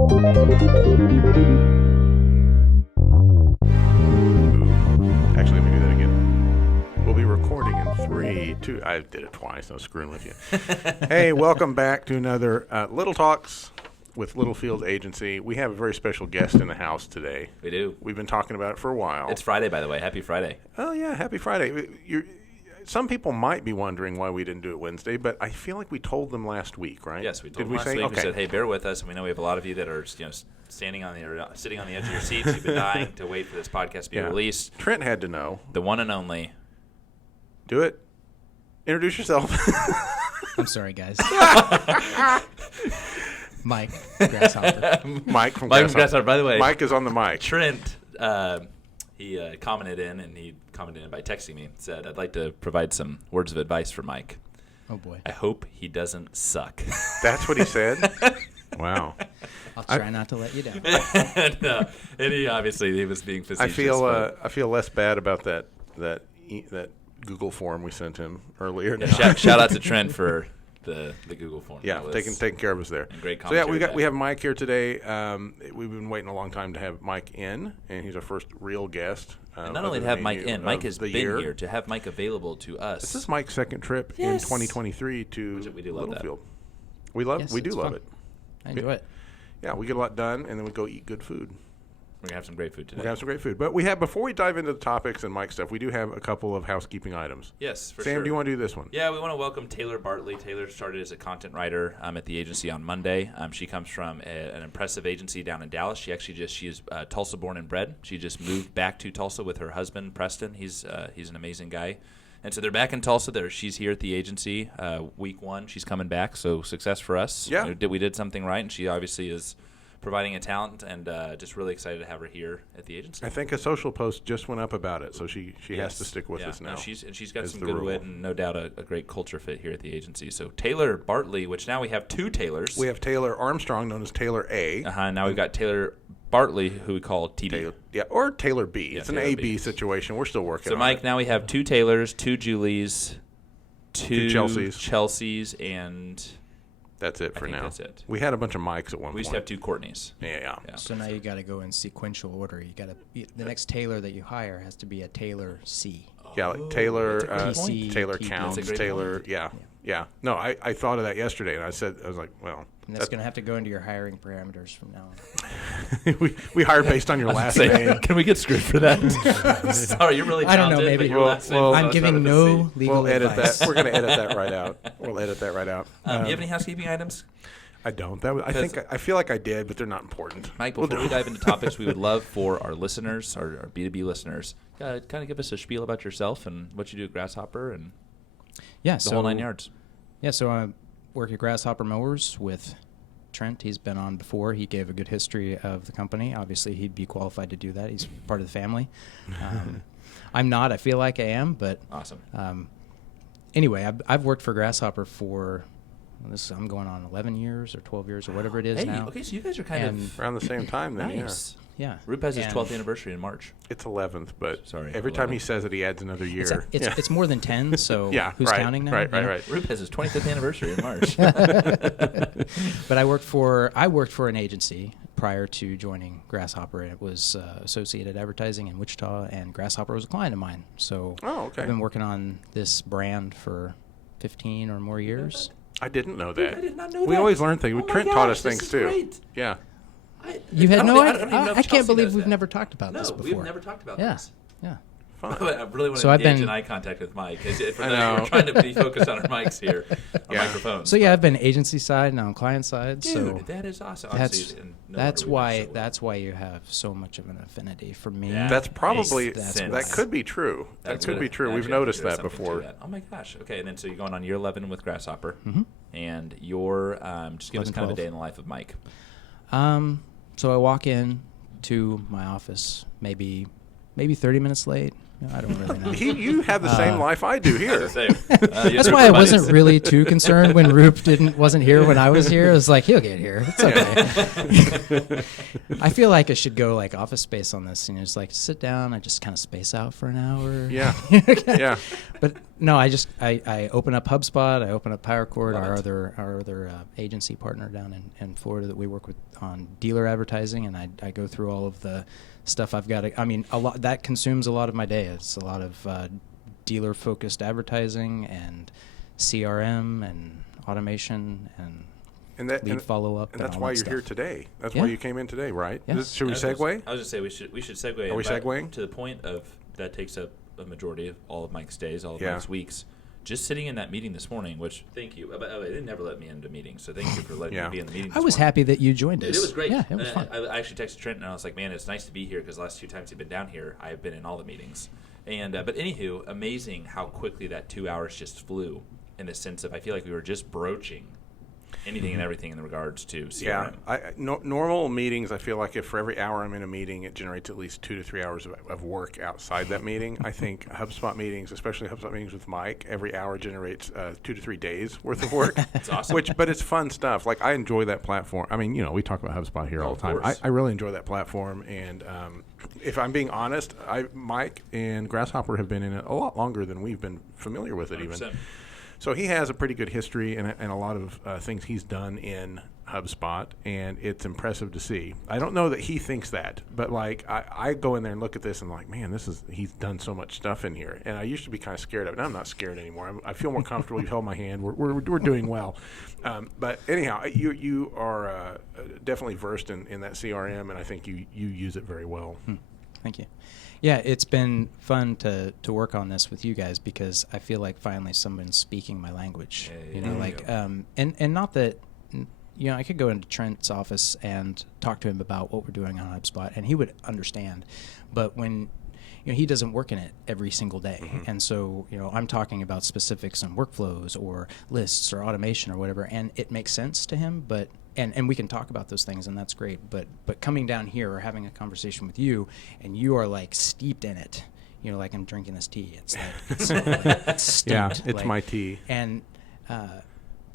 Actually, let me do that again. We'll be recording in 3, 2. I did it twice. I was screwing with you. Hey, welcome back to another Little Talks with Littlefield Agency. We have a very special guest in the house today. We do. We've been talking about it for a while. It's Friday, by the way. Happy Friday. Oh, yeah. Happy Friday. Some people might be wondering why we didn't do it Wednesday, but I feel like we told them last week, right? Yes, we told them last week. Okay. We said, hey, bear with us. And we know we have a lot of you that are sitting on the edge of your seats. You've been dying to wait for this podcast to be released. Trent had to know. The one and only. Do it. Introduce yourself. I'm sorry, guys. Mike Grasshopper. Mike from Grasshopper. By the way, Mike is on the mic. Trent, he commented in by texting me, said, I'd like to provide some words of advice for Mike. Oh, boy. I hope he doesn't suck. That's what he said? Wow. I'll try not to let you down. And he was being facetious. I feel less bad about that Google form we sent him earlier. Yeah, shout out to Trent for the Google form. Yeah, taking care of us there. And great commentary. So we have Mike here today. We've been waiting a long time to have Mike in, and he's our first real guest. And not only to have Mike in, Mike has been here. To have Mike available to us. This is Mike's second trip in 2023 to Littlefield. We do love it. I enjoy it. Yeah, we get a lot done, and then we go eat good food. We're going to have some great food today. But before we dive into the topics and Mike stuff, we do have a couple of housekeeping items. Yes, for Sam, sure. do you want to do this one? Yeah, we want to welcome Taylor Bartley. Taylor started as a content writer at the agency on Monday. She comes from an impressive agency down in Dallas. She is Tulsa born and bred. She just moved back to Tulsa with her husband, Preston. He's an amazing guy. And so they're back in Tulsa. She's here at the agency. Week 1, she's coming back. So success for us. Yeah. We did something right, and she obviously is providing a talent, and just really excited to have her here at the agency. I think a social post just went up about it, so she has to stick with us now. No, she's got some good wit and no doubt a great culture fit here at the agency. So Taylor Bartley, which now we have 2 Taylors. We have Taylor Armstrong, known as Taylor A. Now we've got Taylor Bartley, who we call TB. Or Taylor B. It's Taylor an A-B situation. We're still working on it. So, Mike, now we have 2 Taylors, 2 Julies, 2 Chelseas, and that's it for now. That's it. We had a bunch of Mikes at one point. We used to have 2 Courtneys. Yeah. So now you got to go in sequential order. The next Taylor that you hire has to be a Taylor C. Yeah, like Taylor, PC, Taylor TP. Counts, Taylor. Yeah. No, I thought of that yesterday, and I was like, well. And that's going to have to go into your hiring parameters from now on. we hire based on your last name. Can we get screwed for that? Sorry, you're really talented. I don't know. Maybe I'm giving no legal advice. We're going to edit that right out. We'll edit that right out. Do you have any housekeeping items? I don't. I feel like I did, but they're not important. Mike, before we dive into topics, we would love for our listeners, our B2B listeners, kind of give us a spiel about yourself and what you do at Grasshopper and the whole 9 yards. Yeah, so I work at Grasshopper Mowers with Trent. He's been on before. He gave a good history of the company. Obviously, he'd be qualified to do that. He's part of the family. I'm not. I feel like I am, but awesome. Anyway, I've worked for Grasshopper for I'm going on 11 years or 12 years or whatever it is now. Okay, so you guys are kind of around the same time then. Nice. Yeah. Roop has his 12th anniversary in March. It's 11th, but sorry, every time he says it, he adds another year. It's more than 10, so who's counting now? Right. Roop has his 25th anniversary in March. But I worked for an agency prior to joining Grasshopper, and it was Associated Advertising in Wichita, and Grasshopper was a client of mine. So I've been working on this brand for 15 or more years. I didn't know that. I did not know that. We always learn things. Trent taught us things too. Great. Yeah. You had no idea? I can't Chelsea believe we've never talked about this before. We've never talked about this. Yeah. Fun. I really want to engage in eye contact with Mike. We're trying to be focused on our mics here, our microphones. So I've been agency side, now client side. Dude, so that is awesome. That's why you have so much of an affinity for me. Yeah. That's probably that could be true. That could be true. We've noticed that before. Oh my gosh. Okay, and then so you're going on year 11 with Grasshopper, and you're just give us kind of a day in the life of Mike. So I walk in to my office maybe 30 minutes late. I don't really know. You have the same life I do here. That's why I wasn't really too concerned when Roop wasn't here when I was here. I was like, he'll get here. It's okay. I feel like I should go like Office Space on this. Just like sit down. I just kind of space out for an hour. Yeah. Yeah. But No, I open up HubSpot. I open up PowerCord, our other agency partner down in Florida that we work with on dealer advertising, and I go through all of the stuff I've got. A lot that consumes a lot of my day. It's a lot of dealer-focused advertising and CRM and automation and lead follow-up. And that's why you're here today. That's why you came in today, right? Yes. Should we segue? I was going to say we should segue. Are we segueing? To the point of that takes up a majority of all of Mike's days, all of Mike's weeks. Just sitting in that meeting this morning, which thank you. They never let me into meetings, so thank you for letting me be in the meeting. I was happy that you joined us. It was great. Yeah, it was fun. I actually texted Trent and I was like, man, it's nice to be here because the last 2 times he's been down here, I've been in all the meetings. And but anywho, amazing how quickly that 2 hours just flew in the sense of I feel like we were just broaching anything and everything in regards to CRM. Yeah, normal meetings, I feel like if for every hour I'm in a meeting, it generates at least 2 to 3 hours of work outside that meeting. I think HubSpot meetings, especially HubSpot meetings with Mike, every hour generates 2 to 3 days worth of work. It's awesome. But it's fun stuff. Like, I enjoy that platform. I mean, we talk about HubSpot here all the time. I really enjoy that platform. And if I'm being honest, Mike and Grasshopper have been in it a lot longer than we've been familiar with it 100%. even. So he has a pretty good history and a lot of things he's done in HubSpot, and it's impressive to see. I don't know that he thinks that, but like I go in there and look at this and I'm like, man, he's done so much stuff in here. And I used to be kind of scared of it. Now I'm not scared anymore. I feel more comfortable. You've held my hand. We're doing well. But anyhow, you are definitely versed in that CRM, and I think you use it very well. Thank you. Yeah, it's been fun to work on this with you guys because I feel like finally someone's speaking my language. And not that, I could go into Trent's office and talk to him about what we're doing on HubSpot, and he would understand. But when he doesn't work in it every single day, and so I'm talking about specifics on workflows or lists or automation or whatever, and it makes sense to him, but. And we can talk about those things, and that's great. But coming down here or having a conversation with you, and you are like steeped in it, like I'm drinking this tea. It's like it's steeped. Yeah, it's my tea. And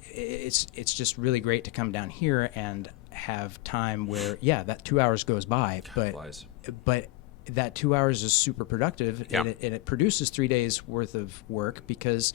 it's just really great to come down here and have time where that 2 hours goes by, but that 2 hours is super productive, and it produces 3 days worth of work because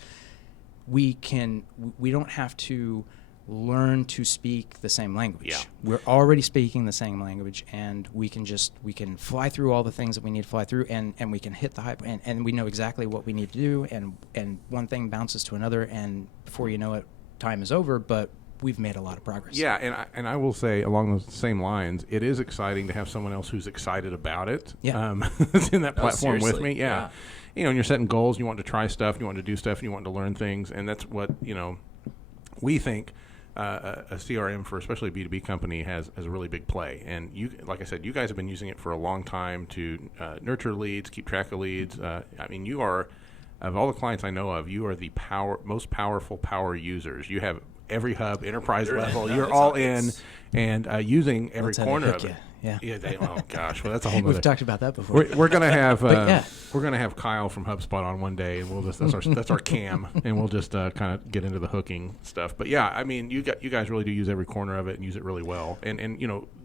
we don't have to learn to speak the same language. Yeah. We're already speaking the same language, and we can fly through all the things that we need to fly through, and we can hit the high, and we know exactly what we need to do, and one thing bounces to another, and before you know it, time is over, but we've made a lot of progress. Yeah, and I will say along those same lines, it is exciting to have someone else who's excited about it. Yeah. That's in that platform with me. Yeah. And you're setting goals, you want to try stuff, you want to do stuff, and you want to learn things, and that's what, we think a CRM for especially a B2B company has a really big play. And you, like I said, you guys have been using it for a long time to nurture leads, keep track of leads. You are, of all the clients I know of, you are the most powerful power users. You have every hub, enterprise level. You're all in and using every corner of it. Yeah. Oh gosh. Well, that's a whole. We've talked about that before. We're gonna have Kyle from HubSpot on one day, and we'll just that's our cam, and we'll just kind of get into the hooking stuff. But yeah, you guys really do use every corner of it and use it really well. And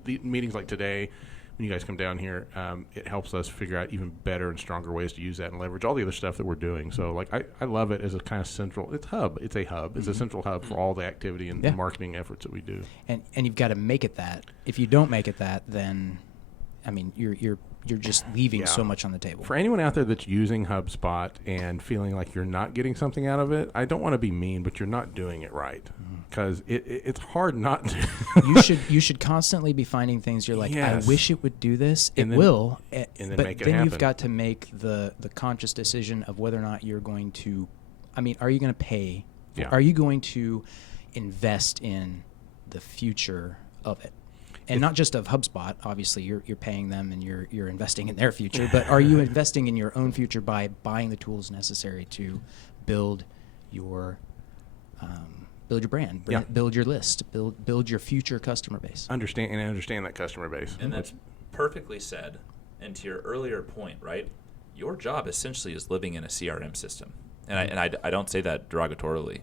the meetings like today, when you guys come down here, it helps us figure out even better and stronger ways to use that and leverage all the other stuff that we're doing. So like I love it as a kind of central. It's a hub. It's a central hub for all the activity and marketing efforts that we do. And you've got to make it that. If you don't make it that, then you're just leaving so much on the table. For anyone out there that's using HubSpot and feeling like you're not getting something out of it, I don't want to be mean, but you're not doing it right. Because it's hard not to. You should constantly be finding things you're like, yes. I wish it would do this. And it will. And then but make it then happen. You've got to make the conscious decision of whether or not you're going to. Are you going to pay? Yeah. Are you going to invest in the future of it? And not just of HubSpot. Obviously, you're paying them and you're investing in their future. But are you investing in your own future by buying the tools necessary to build your brand, build your list, build your future customer base? Understand that customer base. And that's perfectly said. And to your earlier point, right? Your job essentially is living in a CRM system. And I don't say that derogatorily.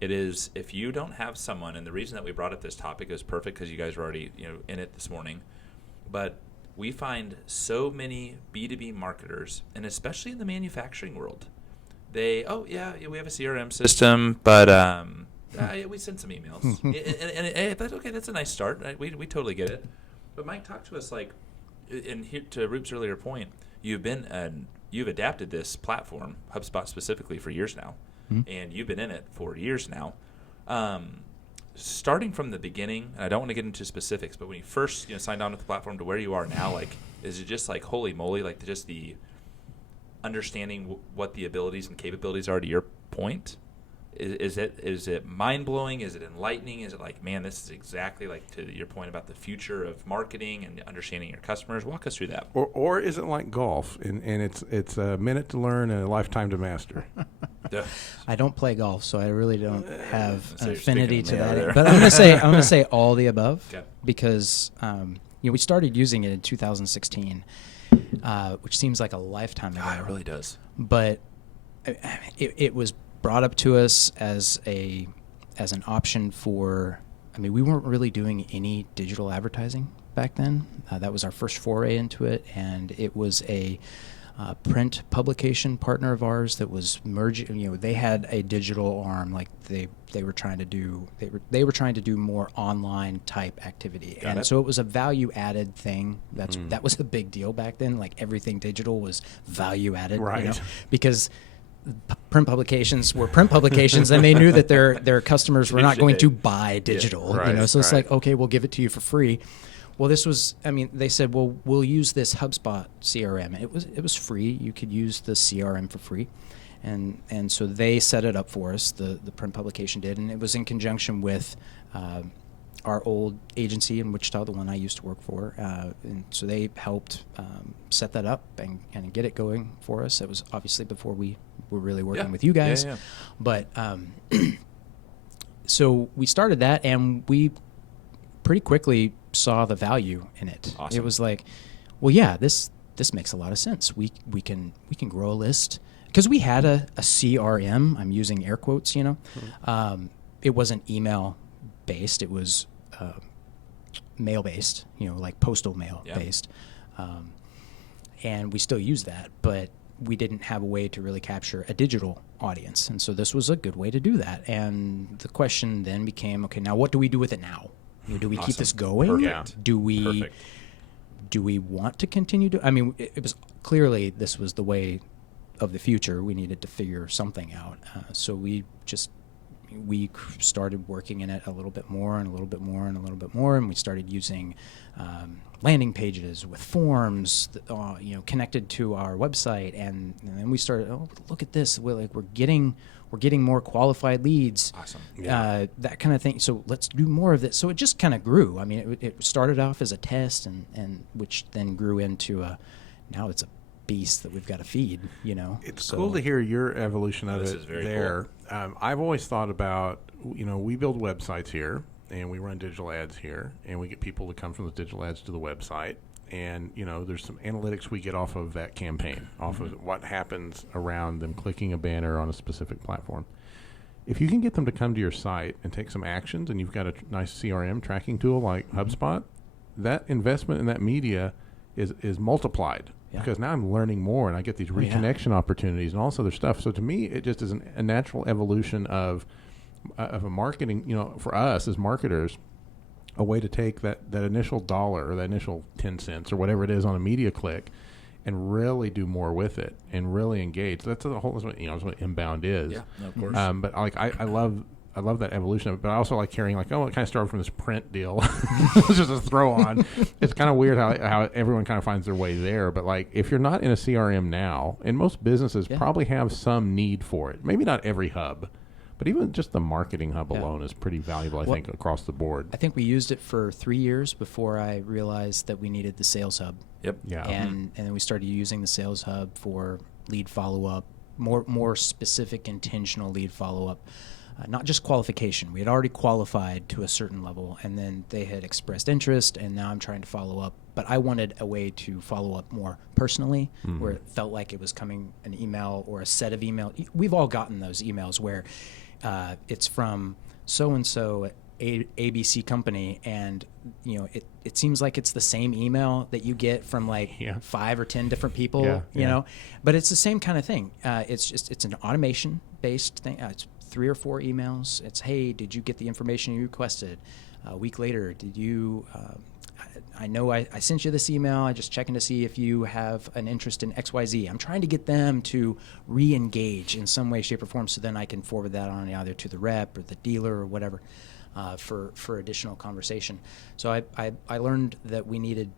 It is, if you don't have someone, and the reason that we brought up this topic is perfect because you guys were already in it this morning, but we find so many B2B marketers, and especially in the manufacturing world, we have a CRM system, but we send some emails. and that's okay. That's a nice start. Right? We totally get it. But Mike, talk to us and here, to Roop's earlier point, you've adapted this platform, HubSpot specifically, for years now, and you've been in it for years now. Starting from the beginning, and I don't want to get into specifics, but when you first signed on with the platform to where you are now, is it just holy moly, just the understanding what the abilities and capabilities are to your point? Is it mind blowing? Is it enlightening? Is it man, this is exactly to your point about the future of marketing and understanding your customers? Walk us through that. Or is it like golf and it's a minute to learn and a lifetime to master? I don't play golf, so I really don't have an affinity to that. But I'm gonna say all the above, because we started using it in 2016, which seems like a lifetime ago. It really does. But it was brought up to us as an option for. We weren't really doing any digital advertising back then. That was our first foray into it, and it was a print publication partner of ours that was merging. They had a digital arm, they were trying to do. They were trying to do more online type activity, so it was a value added thing. That was a big deal back then. Everything digital was value added, right? Because print publications were print publications, and they knew that their customers were not going to buy digital. So it's okay, we'll give it to you for free. Well, this was, they said, well, we'll use this HubSpot CRM. It was free. You could use the CRM for free. And so they set it up for us, the print publication did, and it was in conjunction with our old agency in Wichita, the one I used to work for. And so they helped set that up and get it going for us. It was obviously before we were really working with you guys. Yeah. But so we started that, and we pretty quickly saw the value in it. Awesome. It was this makes a lot of sense. We can grow a list, because we had a CRM. I'm using air quotes. It wasn't email based. It was mail based. Postal mail based. And we still use that, but we didn't have a way to really capture a digital audience. And so this was a good way to do that. And the question then became, okay, now what do we do with it now? Do we keep this going? Perfect. Do we want to continue to? It was clearly this was the way of the future. We needed to figure something out. So we started working in it a little bit more and a little bit more and a little bit more, and we started using landing pages with forms, connected to our website, and then we started. Oh, look at this! We're getting more qualified leads. Awesome. That kind of thing. So let's do more of this. So it just kind of grew. It started off as a test, and which then grew into now it's a beast that we've got to feed. It's cool to hear your evolution of this it is very there. Cool. I've always thought about, we build websites here, and we run digital ads here, and we get people to come from the digital ads to the website. And, there's some analytics we get off of that campaign, off of what happens around them clicking a banner on a specific platform. If you can get them to come to your site and take some actions, and you've got a nice CRM tracking tool like HubSpot, that investment in that media is multiplied. Yeah. Because now I'm learning more, and I get these reconnection opportunities and all this other stuff. So to me, it just is a natural evolution of a marketing, for us as marketers, a way to take that initial dollar or that initial 10 cents or whatever it is on a media click and really do more with it and really engage. That's the whole, that's what inbound is. Yeah, no, of course. But I love that evolution of it, but I also like hearing it kind of started from this print deal. It's just a throw on. It's kind of weird how everyone kind of finds their way there. But if you're not in a CRM now, and most businesses probably have some need for it, maybe not every hub, but even just the marketing hub alone is pretty valuable, I think, across the board. I think we used it for 3 years before I realized that we needed the sales hub. Yep. Yeah. And then we started using the sales hub for lead follow-up, more specific, intentional lead follow-up. Not just qualification. We had already qualified to a certain level, and then they had expressed interest, and now I'm trying to follow up. But I wanted a way to follow up more personally, where it felt like it was coming an email or a set of emails. We've all gotten those emails where it's from so-and-so ABC company, and it seems like it's the same email that you get from 5 or 10 different people, you know, but it's the same kind of thing. It's an automation based thing. It's 3 or 4 emails. It's, hey, did you get the information you requested? A week later, did you? I know I sent you this email. I'm just checking to see if you have an interest in XYZ. I'm trying to get them to re-engage in some way, shape, or form, so then I can forward that on either to the rep or the dealer or whatever for additional conversation. So I learned that we needed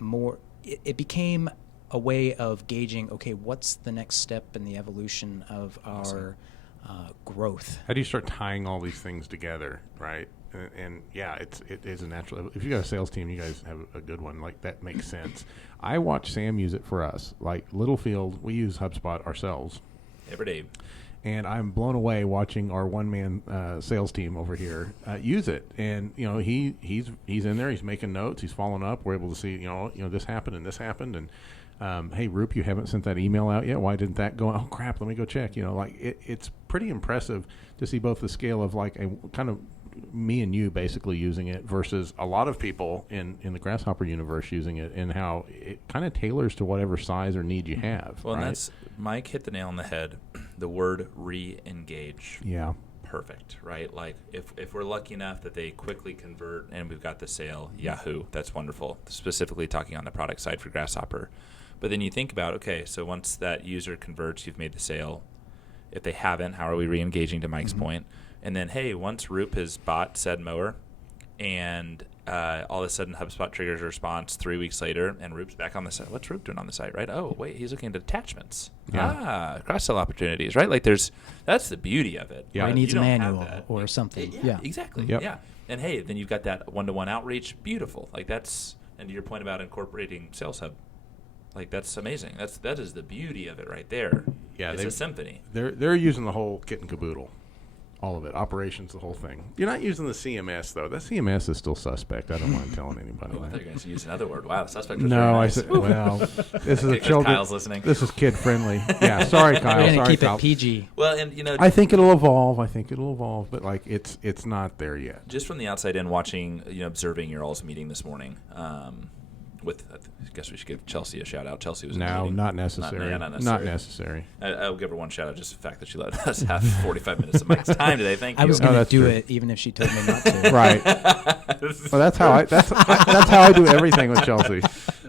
more. It became a way of gauging, okay, what's the next step in the evolution of our growth? How do you start tying all these things together, right? And it is a natural. If you got a sales team, you guys have a good one. Like, that makes sense. I watch Sam use it for us. Like Littlefield, we use HubSpot ourselves every day, and I'm blown away watching our one-man sales team over here use it. And he's in there. He's making notes. He's following up. We're able to see this happened and this happened. And hey, Roop, you haven't sent that email out yet. Why didn't that go? Oh crap! Let me go check. It's pretty impressive to see both the scale of like a kind of me and you basically using it versus a lot of people in the Grasshopper universe using it, and how it kind of tailors to whatever size or need you have. Well, right? And that's Mike hit the nail on the head. The word re-engage. Yeah. Perfect, right? Like if we're lucky enough that they quickly convert and we've got the sale, yahoo, that's wonderful. Specifically talking on the product side for Grasshopper. But then you think about, okay, so once that user converts, you've made the sale. If they haven't, how are we re-engaging, to Mike's point? And then, hey, once Roop has bought said mower, and all of a sudden HubSpot triggers a response 3 weeks later, and Roop's back on the site. What's Roop doing on the site, right? Oh, wait, he's looking at attachments. Yeah. Cross-sell opportunities, right? Like that's the beauty of it. Yeah, Right? He needs You a don't manual have that. or something. Yeah, exactly. Yep. Yeah. And, hey, then you've got that one-to-one outreach. Beautiful. Like that's, and to your point about incorporating Sales Hub, like that's amazing. That is the beauty of it right there. Yeah, it's a symphony. They're using the whole kit and caboodle. All of it, operations, the whole thing. You're not using the CMS though. That CMS is still suspect. I don't mind telling anybody. Oh, I that. thought you were going to use another word. Wow, suspect was No, very I nice. said, well, this is a children. Kyle's listening. This is kid friendly. Yeah, sorry, Kyle. We're going to Sorry, keep Kyle. it PG. Well, and I think it'll evolve. But like, it's not there yet. just from the outside in, watching, observing your all's meeting this morning. I guess we should give Chelsea a shout out. Chelsea was in the meeting. Not necessary. Not necessary. Not necessary. I'll give her one shout out, just the fact that she let us have 45 minutes of Mike's time today. Thank you. I was going to that's do true. it even if she told me not to. Right. Well, that's how I do everything with Chelsea.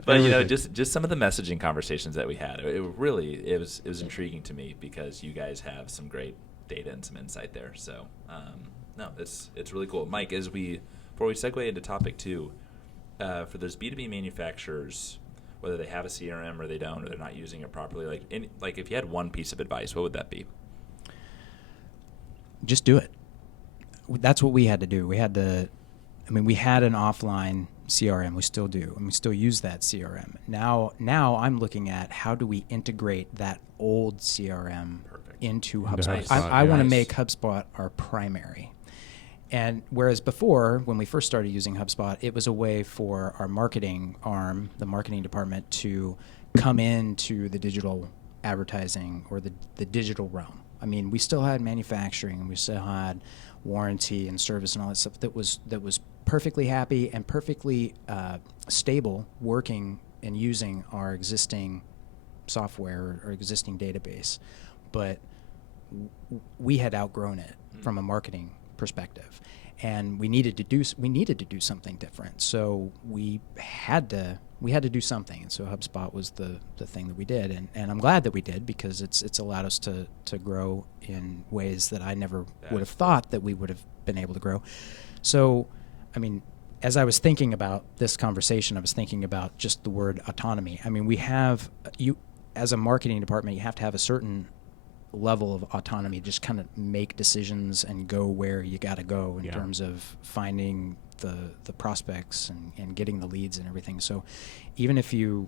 But Everything. just some of the messaging conversations that we had, it was intriguing to me, because you guys have some great data and some insight there. So no, it's really cool. Mike, before we segue into topic 2, for those B2B manufacturers, whether they have a CRM or they don't, or they're not using it properly, like if you had one piece of advice, what would that be? Just do it. That's what we had to do. We had an offline CRM. We still do, and we still use that CRM. Now I'm looking at how do we integrate that old CRM into HubSpot. I want to make HubSpot our primary. And whereas before, when we first started using HubSpot, it was a way for our marketing arm, the marketing department, to come into the digital advertising or the digital realm. I mean, we still had manufacturing, and we still had warranty and service and all that stuff that was perfectly happy and perfectly stable, working and using our existing software or existing database. But we had outgrown it from a marketing perspective, and we needed to do something different. So we had to do something, and so HubSpot was the thing that we did, and I'm glad that we did, because it's allowed us to grow in ways that I never would have thought that we would have been able to grow. So, I mean, as I was thinking about this conversation, I was thinking about just the word autonomy. I mean, as a marketing department, you have to have a certain level of autonomy, just kind of make decisions and go where you got to go in terms of finding the prospects and getting the leads and everything. So even if you're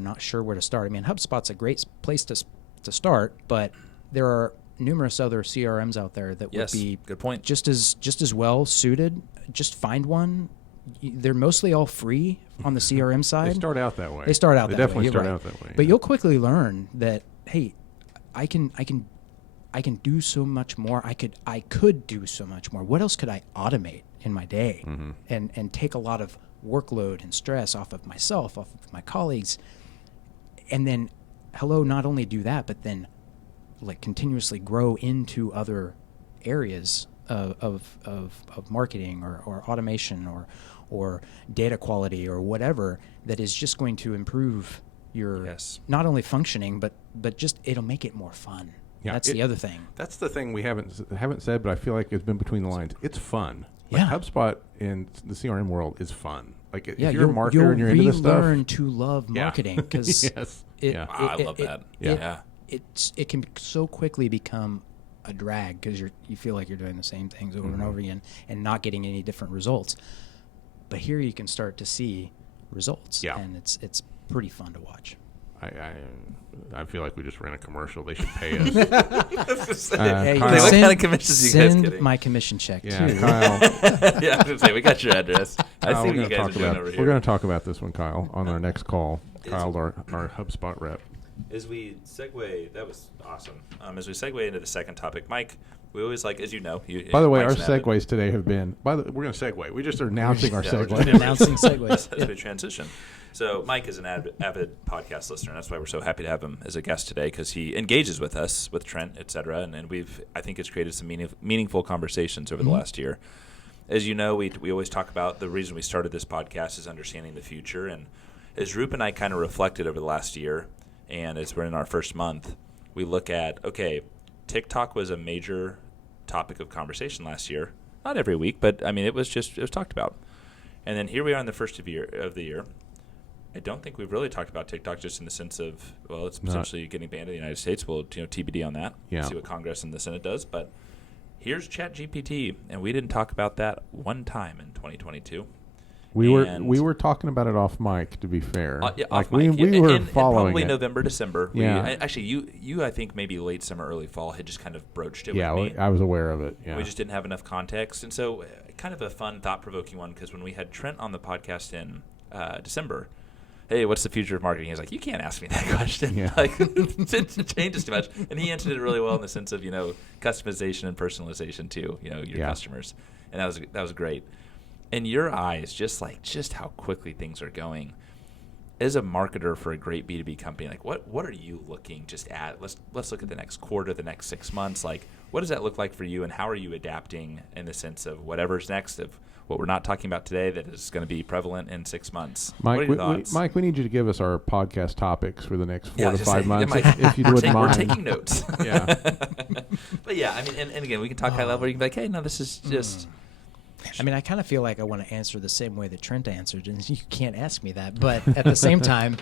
not sure where to start, I mean, HubSpot's a great place to start, but there are numerous other CRMs out there that would be good point. just as well suited. Just find one. They're mostly all free on the CRM side. They start out that way. They start out that way. They definitely You're start right. out that way. But you'll quickly learn that, hey, I can I can do so much more. I could do so much more. What else could I automate in my day and take a lot of workload and stress off of myself, off of my colleagues, and then not only do that, but then like continuously grow into other areas of marketing or automation or data quality or whatever that is just going to improve your not only functioning but just it'll make it more fun. Yeah, that's the other thing. That's the thing we haven't said, but I feel like it's been between the lines. It's fun. Like HubSpot in the CRM world is fun. Like if you're a marketer and you're into this stuff, you'll learn to love marketing because I love that. It can so quickly become a drag because you feel like you're doing the same things over and over again and not getting any different results. But here you can start to see results, and it's pretty fun to watch. I feel like we just ran a commercial. They should pay us. Hey, what kind of commissions you guys getting? Send my commission check, too. Kyle. Yeah, I was going to say, we got your address. I see what you guys are doing over here. We're going to talk about this one, Kyle, on our next call. Kyle, our HubSpot rep. As we segue, that was awesome. As we segue into the second topic, Mike, we always like, as you know. By the way, our segues today have been, we're going to segue. We just are announcing our segues. Announcing segues. As we transition. So Mike is an avid podcast listener, and that's why we're so happy to have him as a guest today, because he engages with us, with Trent, et cetera, and I think it's created some meaningful conversations over the last year. As you know, we always talk about the reason we started this podcast is understanding the future, and as Roop and I kind of reflected over the last year, and as we're in our first month, we look at, okay, TikTok was a major topic of conversation last year. Not every week, but I mean, it was talked about. And then here we are in the first of the year. I don't think we've really talked about TikTok just in the sense of, well, it's potentially getting banned in the United States. We'll TBD on that. Yeah. See what Congress and the Senate does. But here's ChatGPT, and we didn't talk about that one time in 2022. We were talking about it off mic, to be fair. Off mic. We were following probably it. November, December. Yeah. Actually, you I think maybe late summer, early fall had just kind of broached it with me. I was aware of it. Yeah. We just didn't have enough context. And so kind of a fun, thought-provoking one, because when we had Trent on the podcast in December, hey, what's the future of marketing? He was like, you can't ask me that question. Yeah. Like, it changes too much. And he answered it really well in the sense of, customization and personalization to, your customers. And that was great. In your eyes, just how quickly things are going, as a marketer for a great B2B company, like what are you looking just at? Let's look at the next quarter, the next 6 months. Like, what does that look like for you, and how are you adapting in the sense of whatever's next, of what we're not talking about today that is going to be prevalent in 6 months? Mike, what are your thoughts? Mike, we need you to give us our podcast topics for the next 4 to 5 months, if you wouldn't mind. We're taking notes. Yeah. But yeah, I mean, and again, we can talk high level. You can be like, hey, no, this is just... I mean, I kind of feel like I want to answer the same way that Trent answered, and you can't ask me that. But at the same time,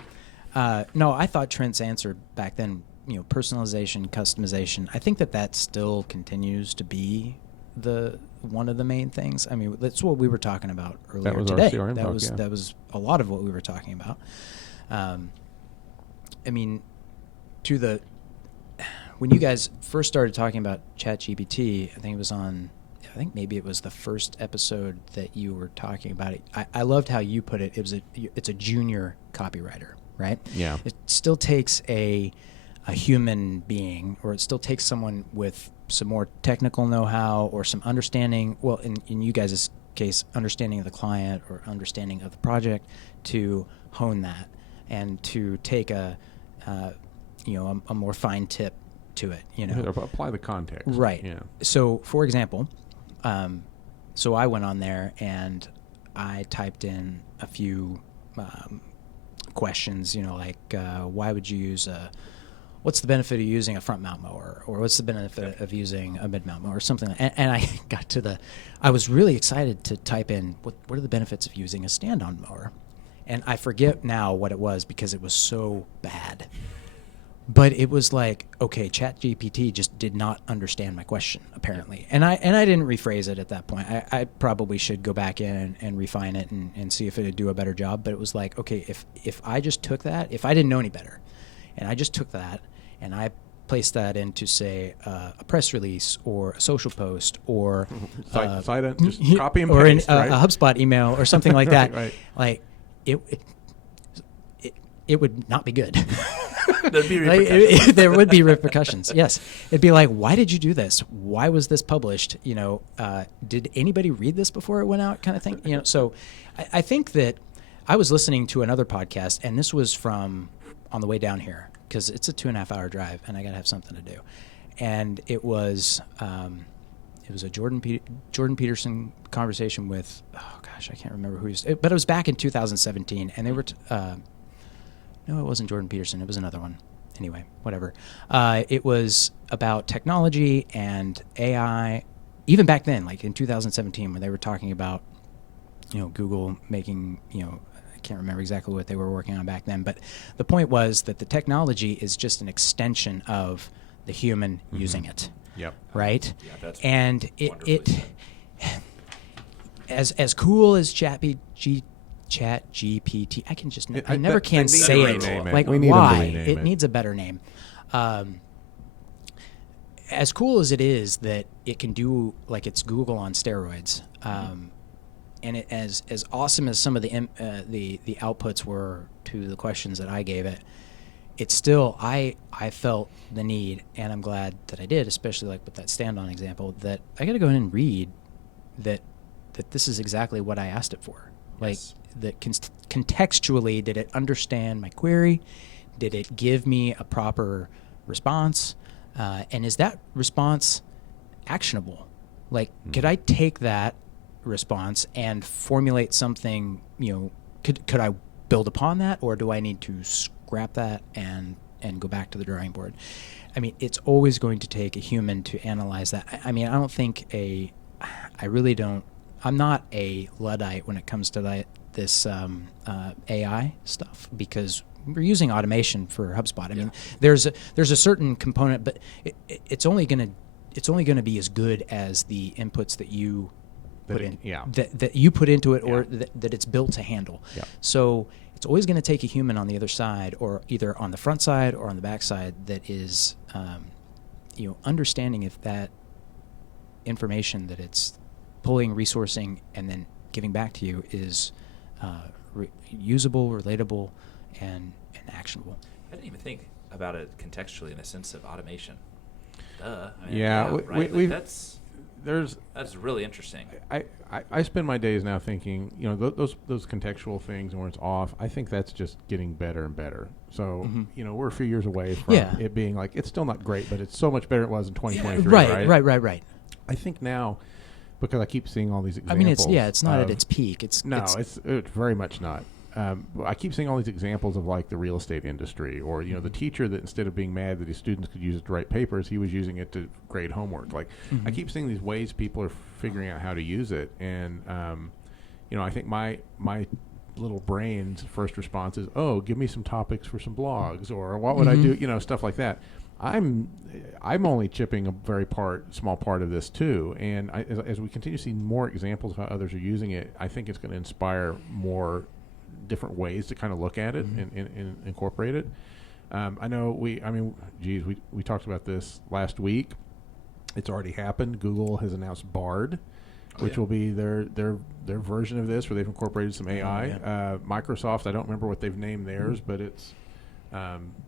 no, I thought Trent's answer back then, personalization, customization, I think that still continues to be one of the main things. I mean, that's what we were talking about earlier that was today. Our CRM that was a lot of what we were talking about. I mean, when you guys first started talking about ChatGPT, I think maybe it was the first episode that you were talking about it. I loved how you put it. It's a junior copywriter, right? Yeah. It still takes a human being, or it still takes someone with some more technical know-how or some understanding. Well, in you guys' case, understanding of the client or understanding of the project, to hone that and to take a more fine tip to it. Apply the context. Right. Yeah. So, for example. So I went on there and I typed in a few questions, like why would you use what's the benefit of using a front mount mower, or what's the benefit of using a mid mount mower, or something. And I got I was really excited to type in what are the benefits of using a stand on mower, and I forget now what it was because it was so bad. But it was like, okay, ChatGPT just did not understand my question, apparently. And I didn't rephrase it at that point. I probably should go back in and refine it and see if it would do a better job. But it was like, okay, if I just took that, if I didn't know any better, and I just took that and I placed that into, say, a press release or a social post or just copy and or paste, a HubSpot email or something like that, right. Like it would not be good. There'd be repercussions. There would be repercussions. Yes, it'd be like, why did you do this? Why was this published? Did anybody read this before it went out? Kind of thing. So I think that I was listening to another podcast, and this was from on the way down here because it's a 2.5-hour drive, and I got to have something to do. And it was a Jordan Peterson conversation with, oh gosh, I can't remember who he was, but it was back in 2017, and they were, no, it wasn't Jordan Peterson, it was another one. Anyway, whatever. It was about technology and AI, even back then, like in 2017, when they were talking about, Google making, I can't remember exactly what they were working on back then, but the point was that the technology is just an extension of the human using it. Yep. Right? Yeah, that's and it as cool as ChatGPT, I can just I never can say it. Like, why? It needs a better name. As cool as it is that it can do, like, it's Google on steroids, and it, as awesome as some of the outputs were to the questions that I gave it, it's still, I felt the need, and I'm glad that I did, especially like with that stand-on example, that I got to go in and read that this is exactly what I asked it for. Like, yes. That contextually, did it understand my query? Did it give me a proper response? And is that response actionable? Like, could I take that response and formulate something, could I build upon that, or do I need to scrap that and go back to the drawing board? I mean, it's always going to take a human to analyze that. I mean, I don't think I'm not a Luddite when it comes to this AI stuff, because we're using automation for HubSpot. I mean, there's a certain component, but it's only going to be as good as the inputs that you put in, that you put into it, or that it's built to handle. Yeah. So it's always going to take a human on the other side, or either on the front side or on the back side, that is, understanding if that information that it's pulling, resourcing, and then giving back to you is usable, relatable, and actionable. I didn't even think about it contextually in the sense of automation. Duh. I mean, right? That's really interesting. I spend my days now thinking, those contextual things, and where it's off, I think that's just getting better and better. So, we're a few years away from it being like, it's still not great, but it's so much better than it was in 2023. Right. I think now, because I keep seeing all these examples. I mean, it's not at its peak. It's very much not. I keep seeing all these examples of, like, the real estate industry, or the teacher that, instead of being mad that his students could use it to write papers, he was using it to grade homework. Like, I keep seeing these ways people are figuring out how to use it, and I think my little brain's first response is, oh, give me some topics for some blogs, or what would I do, stuff like that. I'm only chipping a very small part of this too, and as we continue to see more examples of how others are using it, I think it's going to inspire more different ways to kind of look at it and incorporate it. I know we talked about this last week. It's already happened. Google has announced Bard, which will be their version of this, where they've incorporated some AI. Microsoft, I don't remember what they've named theirs, but it's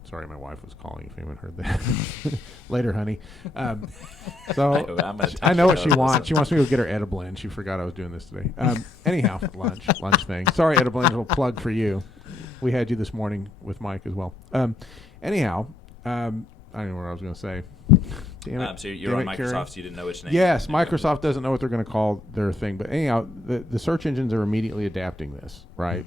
sorry, my wife was calling, if anyone heard that. Later, honey. So I know what she wants. She wants me to go get her Ediblin. She forgot I was doing this today. Anyhow, lunch thing. Sorry, Ediblin, a little plug for you. We had you this morning with Mike as well. Anyhow, I don't know what I was going to say. Damn it. So you're on Microsoft, so you didn't know which name. Yes, Microsoft doesn't know what they're going to call their thing. But anyhow, the search engines are immediately adapting this, right?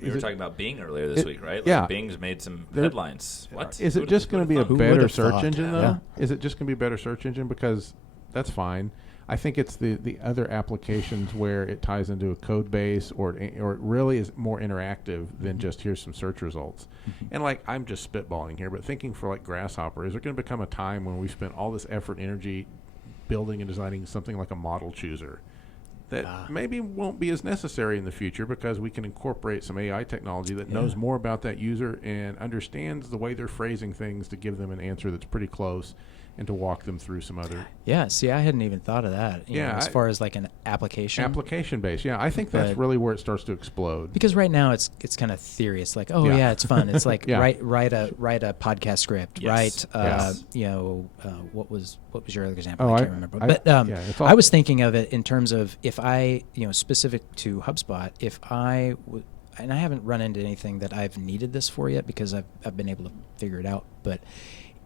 We were talking about Bing earlier this week, right? Bing's made some headlines. What? Is it just going to be a better search engine, though? Yeah. Is it just going to be a better search engine? Because that's fine. I think it's the other applications where it ties into a code base, or it really is more interactive than just here's some search results. And, like, I'm just spitballing here, but thinking for, like, Grasshopper, is there going to become a time when we've spent all this effort and energy building and designing something like a model chooser that maybe won't be as necessary in the future, because we can incorporate some AI technology that knows more about that user and understands the way they're phrasing things to give them an answer that's pretty close, and to walk them through some other. Yeah, see, I hadn't even thought of that. You know, as far as like an application. Application based, yeah. I think that's really where it starts to explode. Because right now it's kind of theory. It's like, it's fun. It's like write a podcast script. Yes. What was your other example? I can't remember. But I was thinking of it in terms of if I, specific to HubSpot, if I and I haven't run into anything that I've needed this for yet because I've been able to figure it out, but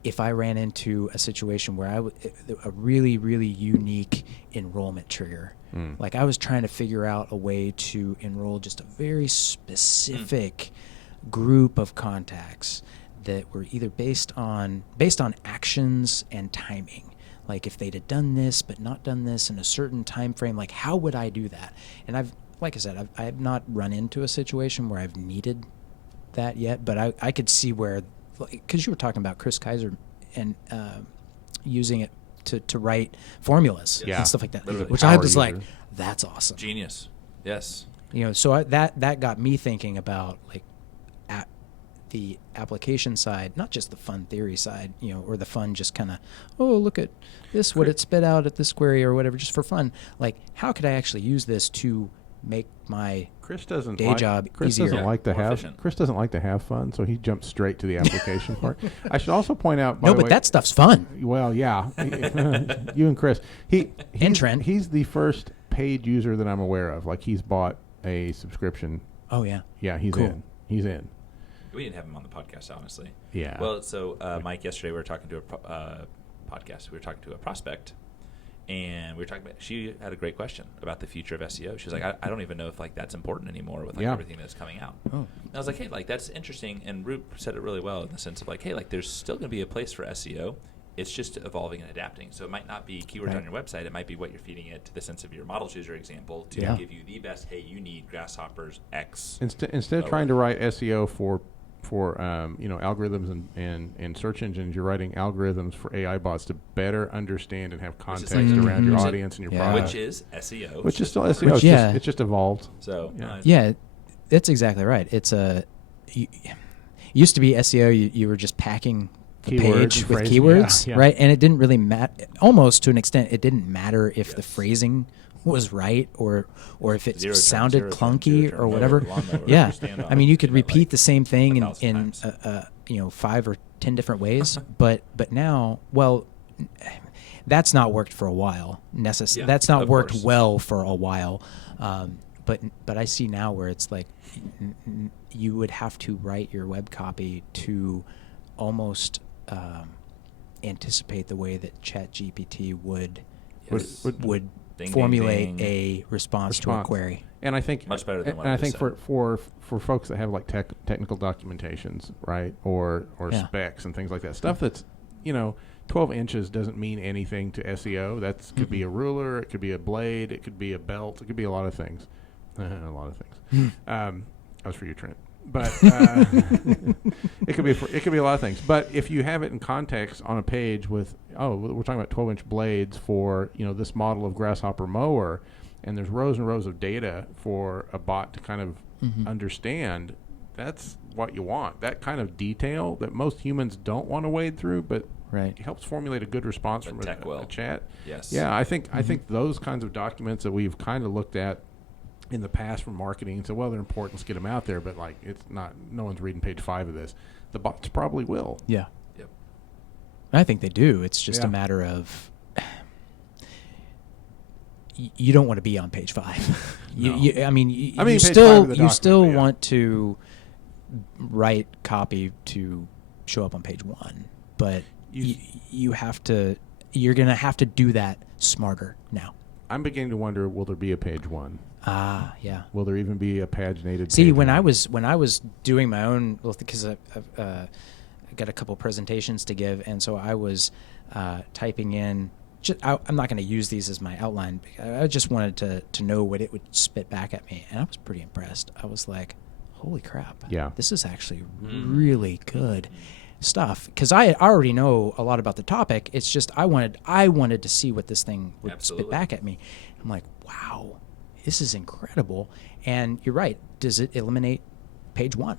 if I ran into a situation where a really, really unique enrollment trigger, like I was trying to figure out a way to enroll just a very specific group of contacts that were either based on actions and timing. Like if they'd have done this but not done this in a certain time frame, like how would I do that? And like I said, I have not run into a situation where I've needed that yet, but I could see where, because you were talking about Chris Kaiser and using it to write formulas and stuff like that, which I was like, that's awesome. Genius. Yes. So that got me thinking about like at the application side, not just the fun theory side, or the fun just kind of, look at this, what it spit out at this query or whatever, just for fun. Like, how could I actually use this to make my day job easier? Chris doesn't like to have fun, so he jumps straight to the application part. I should also point out, that stuff's fun. Well, yeah, you and Chris. Trent. He's the first paid user that I'm aware of. Like he's bought a subscription. Oh yeah. Yeah, he's in. He's in. We didn't have him on the podcast, honestly. Yeah. Well, so Mike, yesterday we were talking to a podcast. We were talking to a prospect. And we were talking about, she had a great question about the future of SEO. She was like, I don't even know if like that's important anymore with like everything that's coming out. Oh. And I was like, hey, like that's interesting. And Roop said it really well in the sense of like, hey, like there's still going to be a place for SEO. It's just evolving and adapting. So it might not be keywords on your website. It might be what you're feeding it to the sense of your model chooser example to give you the best, hey, you need Grasshoppers X. Instead of trying to write SEO for algorithms and search engines, you're writing algorithms for AI bots to better understand and have context around your audience and your product. Which is SEO. Which is still SEO. It's just evolved. So that's exactly right. It's used to be SEO. You were just packing the page with keywords, right? And it didn't really matter. Almost to an extent, it didn't matter if the phrasing was right or if it sounded clunky or whatever. I mean, you could repeat the same thing in 5 or 10 different ways, but now, that's not worked for a while. That's not worked well for a while. But I see now where it's like you would have to write your web copy to almost anticipate the way that ChatGPT would formulate a response to a query. And I think much better than what I think for folks that have like technical documentations, right, or specs and things like that, stuff that's 12 inches doesn't mean anything to SEO. That could be a ruler, it could be a blade, it could be a belt, it could be a lot of things. A lot of things. That was for you, Trent. But it could be a lot of things. But if you have it in context on a page with, we're talking about 12-inch blades for this model of Grasshopper Mower, and there's rows and rows of data for a bot to kind of understand, that's what you want. That kind of detail that most humans don't want to wade through, but it helps formulate a good response from a chat. Yes. Yeah, I think those kinds of documents that we've kind of looked at in the past from marketing and said, they're important, let's get them out there, but like it's not, no one's reading page 5 of this. The bots probably will. Yeah. Yep. I think they do. It's just a matter of you don't want to be on page 5. You still want to write copy to show up on page 1, but you're going to have to do that smarter now. I'm beginning to wonder, will there be a page 1? Yeah. Will there even be a paginated? See, when I was doing my own, because I've got a couple presentations to give, and so I was typing in. I'm not going to use these as my outline. I just wanted to know what it would spit back at me, and I was pretty impressed. I was like, "Holy crap! Yeah, this is actually really good stuff." Because I already know a lot about the topic. It's just I wanted to see what this thing would spit back at me. I'm like, wow. This is incredible. And you're right. Does it eliminate page 1?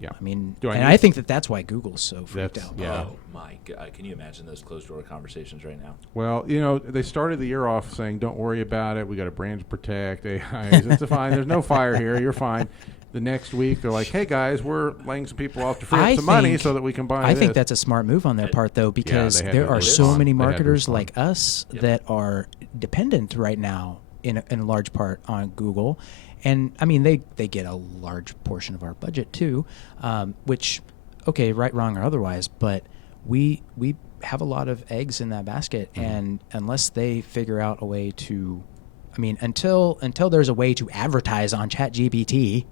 Yeah. I mean, I think that's why Google's so freaked out. Yeah. Oh my God! Can you imagine those closed door conversations right now? Well, they started the year off saying, "Don't worry about it. We got a brand to protect. AI, it's fine. There's no fire here. You're fine." The next week, they're like, "Hey guys, we're laying some people off to free up some money so that we can buy." I think that's a smart move on their part, though, because there are so many marketers like us that are dependent right now in a large part on Google. And, I mean, they get a large portion of our budget, too, which, okay, right, wrong, or otherwise, but we have a lot of eggs in that basket, and unless they figure out a way to, I mean, until there's a way to advertise on ChatGPT,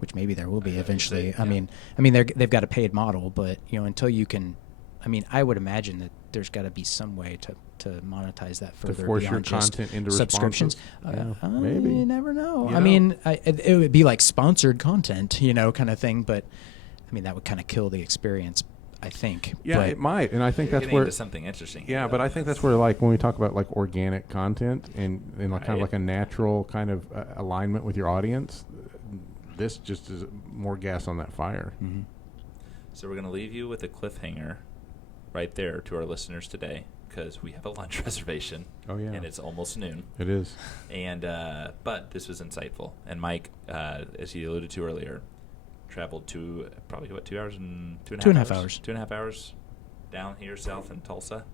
which maybe there will be eventually. I mean, they've got a paid model, but, until you can, I mean, I would imagine that there's got to be some way to monetize that further, to force beyond your just content into subscriptions. Maybe. You never know. I mean, it would be like sponsored content, kind of thing. But I mean, that would kind of kill the experience, I think. Yeah, it might, and I think that's where where into something interesting. Yeah, but I think that's where, like, when we talk about like organic content and like kind of like a natural kind of alignment with your audience, this just is more gas on that fire. Mm-hmm. So we're going to leave you with a cliffhanger right there to our listeners today, because we have a lunch reservation. Oh, yeah. And it's almost noon. It is. And but this was insightful. And Mike, as he alluded to earlier, traveled to probably, 2 hours and 2.5 hours? 2.5 hours down here south in Tulsa.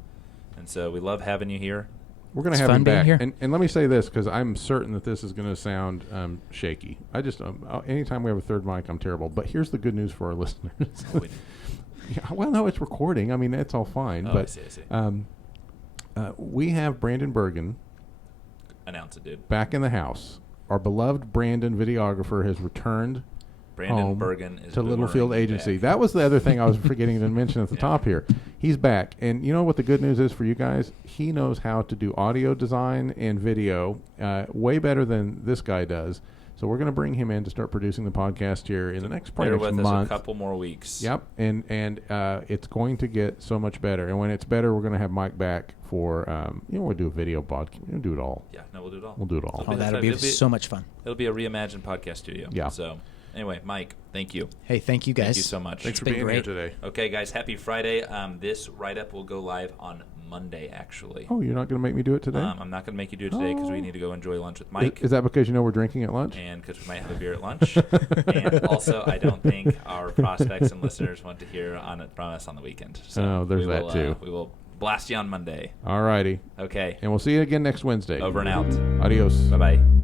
And so we love having you here. We're going to have him back. And let me say this, because I'm certain that this is going to sound shaky. I just, anytime we have a third mic, I'm terrible. But here's the good news for our listeners. Yeah, well, no, it's recording. I mean, it's all fine. Oh, but I see. We have Brandon Bergen. Announce it, dude. Back in the house. Our beloved Brandon videographer has returned home to Littlefield Agency. Back. That was the other thing I was forgetting to mention at the top here. He's back. And you know what the good news is for you guys? He knows how to do audio design and video way better than this guy does. So we're going to bring him in to start producing the podcast here in the next bear with month. Us a couple more weeks. Yep, and it's going to get so much better. And when it's better, we're going to have Mike back for we'll do a video podcast. We'll do it all. Yeah, no, we'll do it all. We'll do it all. Oh, that'll be so much fun. It'll be a reimagined podcast studio. Yeah. So anyway, Mike, thank you. Hey, thank you guys. Thank you so much. Thanks for being here today. Okay, guys, happy Friday. This write-up will go live on Monday, actually. Oh, you're not going to make me do it today? I'm not going to make you do it today because we need to go enjoy lunch with Mike. Is that because you know we're drinking at lunch? And because we might have a beer at lunch. And also, I don't think our prospects and listeners want to hear from us on the weekend. So there's that too. We will blast you on Monday. All righty. Okay. And we'll see you again next Wednesday. Over and out. Adios. Bye-bye.